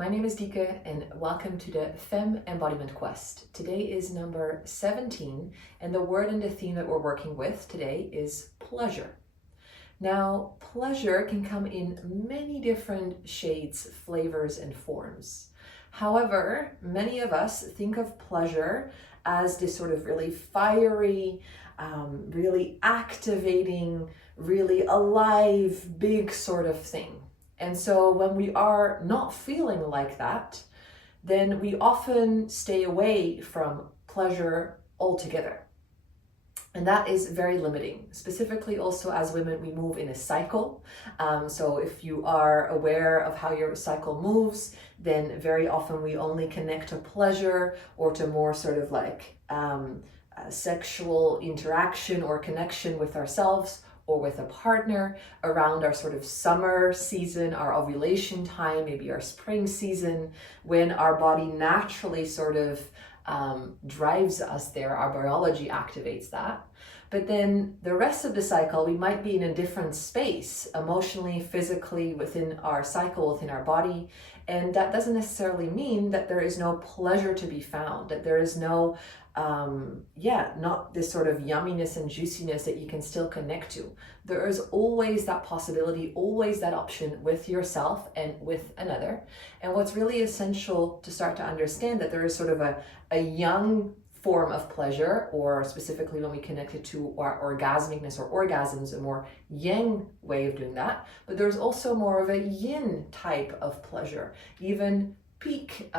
My name is Dike and welcome to the Femme Embodiment Quest. Today is number 17 and the word and the theme that we're working with today is pleasure. Now, pleasure can come in many different shades, flavors, and forms. However, many of us think of pleasure as this sort of really fiery, really activating, really alive, big sort of thing. And so when we are not feeling like that, then we often stay away from pleasure altogether. And that is very limiting. Specifically also as women, we move in a cycle. So if you are aware of how your cycle moves, then very often we only connect to pleasure or to more sort of like sexual interaction or connection with ourselves or with a partner around our sort of summer season, our ovulation time, maybe our spring season, when our body naturally sort of drives us there, our biology activates that. But then the rest of the cycle, we might be in a different space, emotionally, physically, within our cycle, within our body. And that doesn't necessarily mean that there is no pleasure to be found, that there is no not this sort of yumminess and juiciness that you can still connect to. There is always that possibility, always that option with yourself and with another. And what's really essential to start to understand that there is sort of a young form of pleasure, or specifically when we connect it to our orgasmicness or orgasms, a more yang way of doing that. But there's also more of a yin type of pleasure, even peak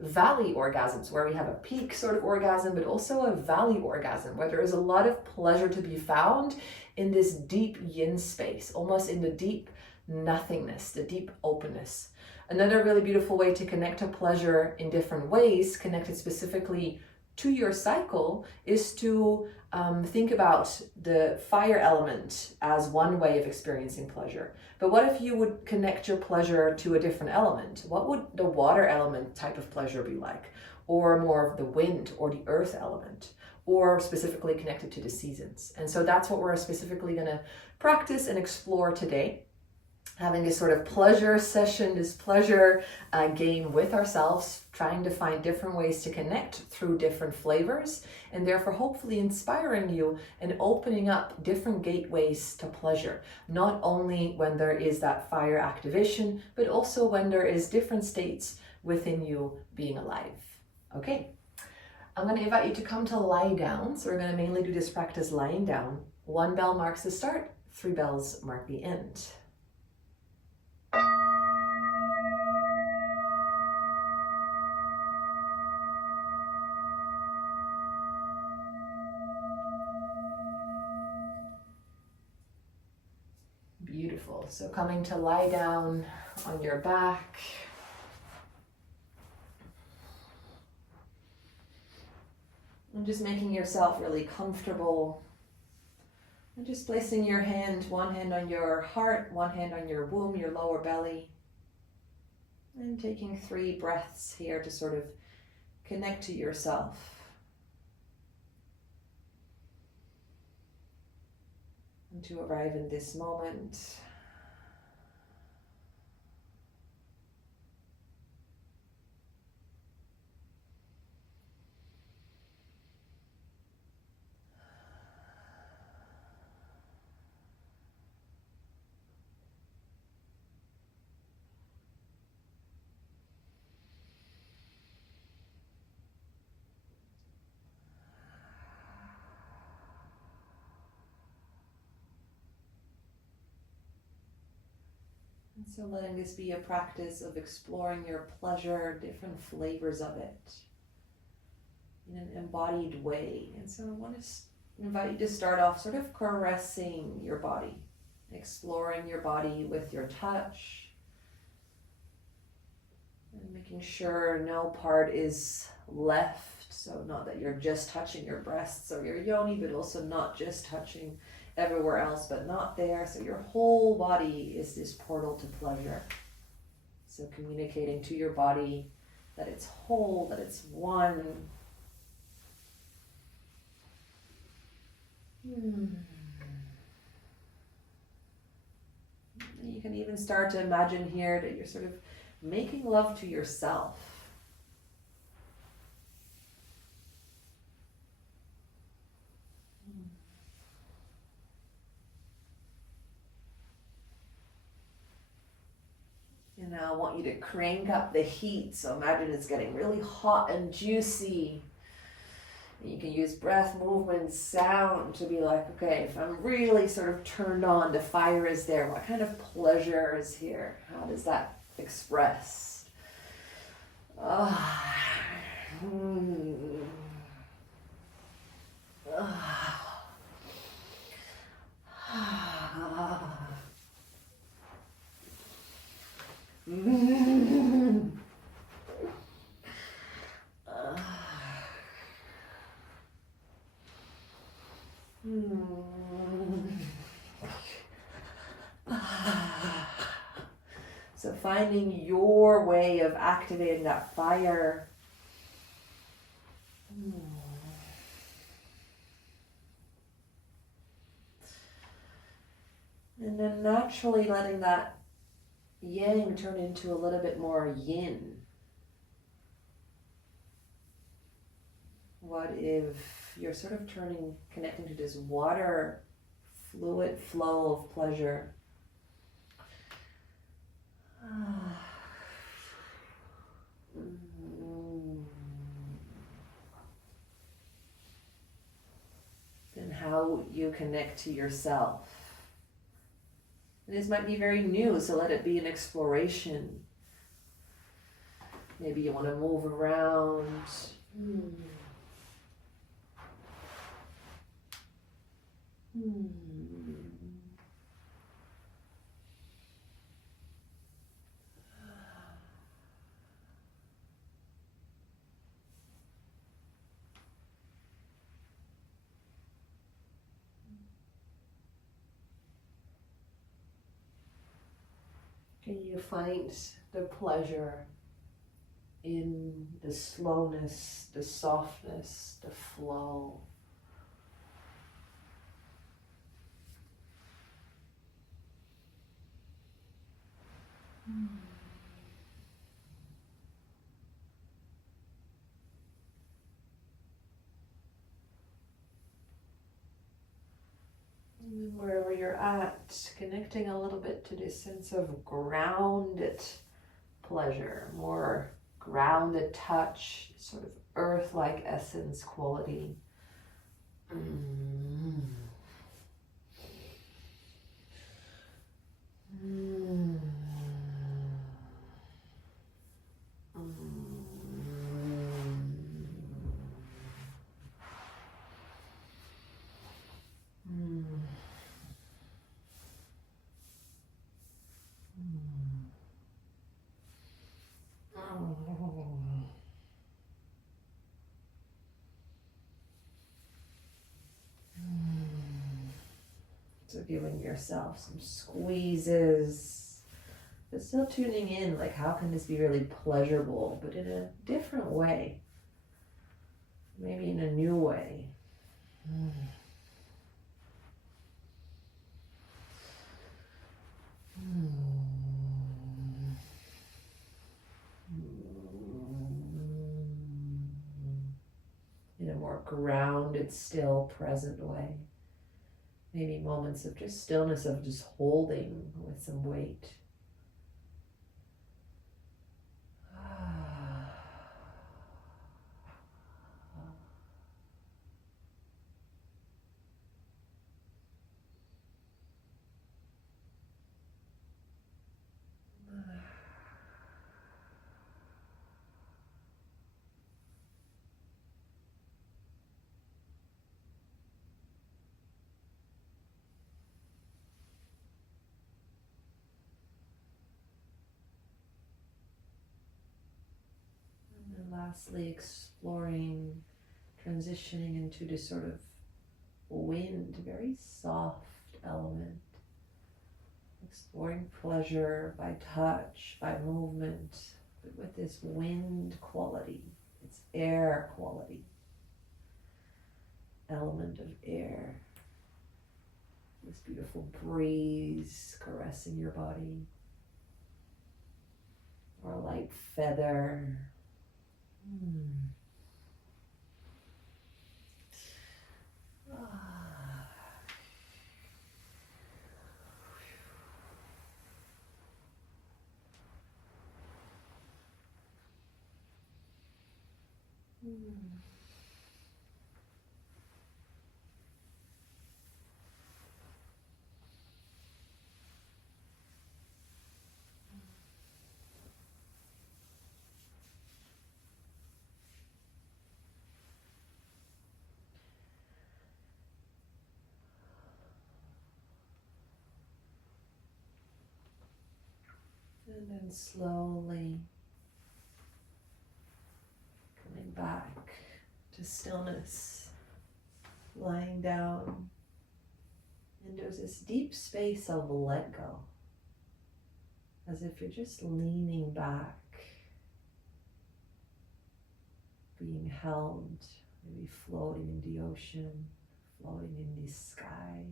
valley orgasms, where we have a peak sort of orgasm, but also a valley orgasm, where there is a lot of pleasure to be found in this deep yin space, almost in the deep nothingness, the deep openness. Another really beautiful way to connect to pleasure in different ways, connected specifically to your cycle, is to think about the fire element as one way of experiencing pleasure. But what if you would connect your pleasure to a different element? What would the water element type of pleasure be like? Or more of the wind or the earth element? Or specifically connected to the seasons? And so that's what we're specifically going to practice and explore today. Having this sort of pleasure session, this pleasure game with ourselves, trying to find different ways to connect through different flavors, and therefore hopefully inspiring you and opening up different gateways to pleasure, not only when there is that fire activation, but also when there is different states within you being alive. Okay, I'm going to invite you to come to lie down. So we're going to mainly do this practice lying down. 1 bell marks the start, 3 bells mark the end. Beautiful. So coming to lie down on your back. And just making yourself really comfortable. And just placing your hand, one hand on your heart, one hand on your womb, your lower belly. And taking 3 breaths here to sort of connect to yourself. And to arrive in this moment. So letting this be a practice of exploring your pleasure, different flavors of it in an embodied way. And so I want to invite you to start off sort of caressing your body, exploring your body with your touch, and making sure no part is left. So not that you're just touching your breasts or your yoni, but also not just touching everywhere else, but not there. So your whole body is this portal to pleasure. So communicating to your body that it's whole, that it's one. You can even start to imagine here that you're sort of making love to yourself. And now I want you to crank up the heat. So imagine it's getting really hot and juicy. You can use breath, movement, sound to be like, okay, if I'm really sort of turned on, the fire is there. What kind of pleasure is here? How does that express? Ah. So finding your way of activating that fire. And then naturally letting that yang turn into a little bit more yin. What if you're sort of connecting to this water, fluid flow of pleasure? And how you connect to yourself. And this might be very new, so let it be an exploration. Maybe you want to move around. Can you find the pleasure in the slowness, the softness, the flow? And wherever you're at, connecting a little bit to this sense of grounded pleasure, more grounded touch, sort of earth-like essence quality. So giving yourself some squeezes, but still tuning in, like how can this be really pleasurable, but in a different way, maybe in a new way. In a more grounded, still, present way. Maybe moments of just stillness, of just holding with some weight. Lastly, exploring, transitioning into this sort of wind, very soft element. Exploring pleasure by touch, by movement, but with this wind quality, its air quality, element of air. This beautiful breeze caressing your body. Or light feather. And then slowly coming back to stillness, lying down. And there's this deep space of let go, as if you're just leaning back, being held, maybe floating in the ocean, floating in the sky.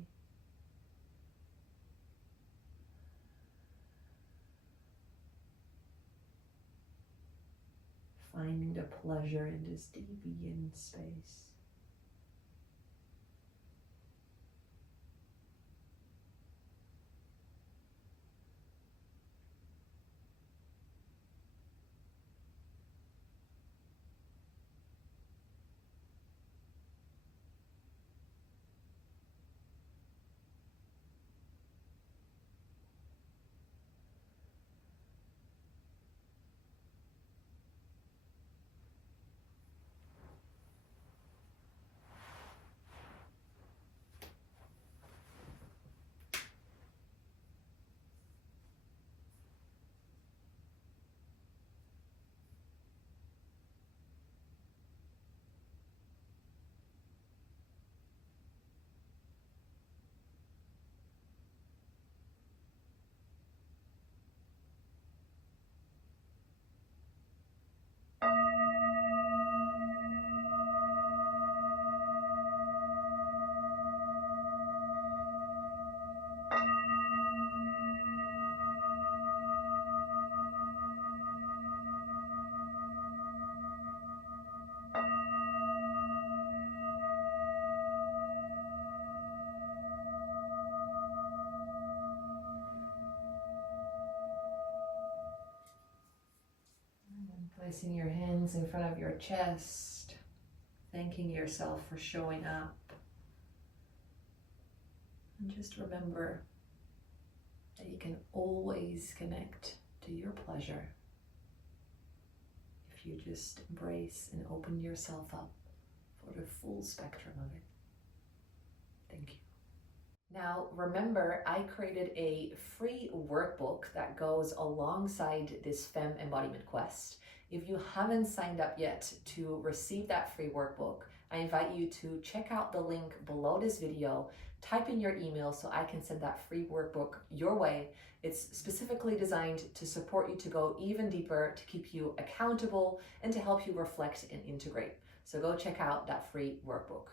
Finding the pleasure in this deep yin space. Placing your hands in front of your chest, thanking yourself for showing up. And just remember that you can always connect to your pleasure if you just embrace and open yourself up for the full spectrum of it. Thank you. Now, remember, I created a free workbook that goes alongside this Femme Embodiment Quest. If you haven't signed up yet to receive that free workbook, I invite you to check out the link below this video, type in your email so I can send that free workbook your way. It's specifically designed to support you to go even deeper, to keep you accountable, and to help you reflect and integrate. So go check out that free workbook.